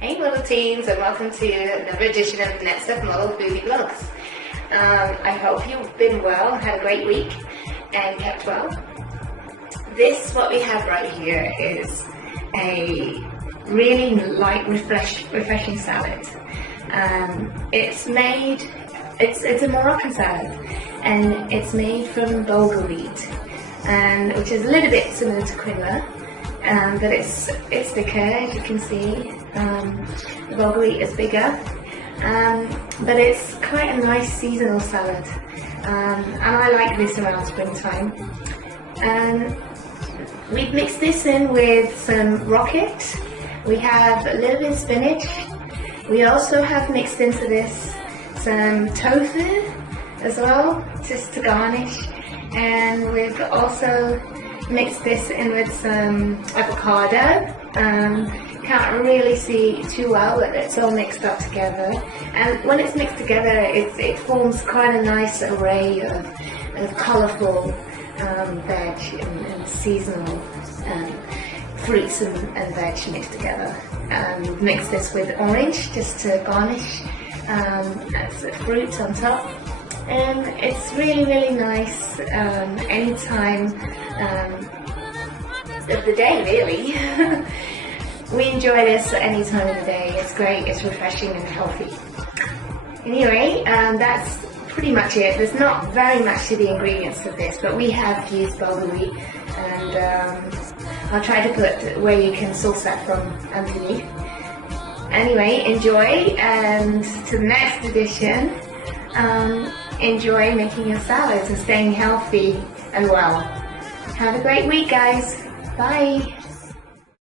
Hey model teams, and welcome to another edition of Next Up Model Foodie Vlogs. I hope you've been well, had a great week and kept well. What we have right here is a really light, refreshing salad. It's a Moroccan salad, and it's made from Bulgar wheat, which is a little bit similar to quinoa. But it's thicker, as you can see. The Bulgar wheat is bigger, but it's quite a nice seasonal salad, and I like this around springtime. We've mixed this in with some rocket. We have a little bit of spinach. We also have mixed into this some tofu as well, just to garnish, and we've also mix this in with some avocado. Can't really see too well, but it's all mixed up together. And when it's mixed together, it forms quite a nice array of colourful veg and seasonal fruits and veg mixed together. We've mixed this with orange just to garnish as a fruit on top. And it's really, really nice any time of the day, really. We enjoy this any time of the day. It's great, it's refreshing and healthy. Anyway, that's pretty much it. There's not very much to the ingredients of this, but we have used Bulgar wheat, and I'll try to put where you can source that from underneath. Anyway, enjoy, and to the next edition. Enjoy making your salads and staying healthy and well. Have a great week, guys. Bye.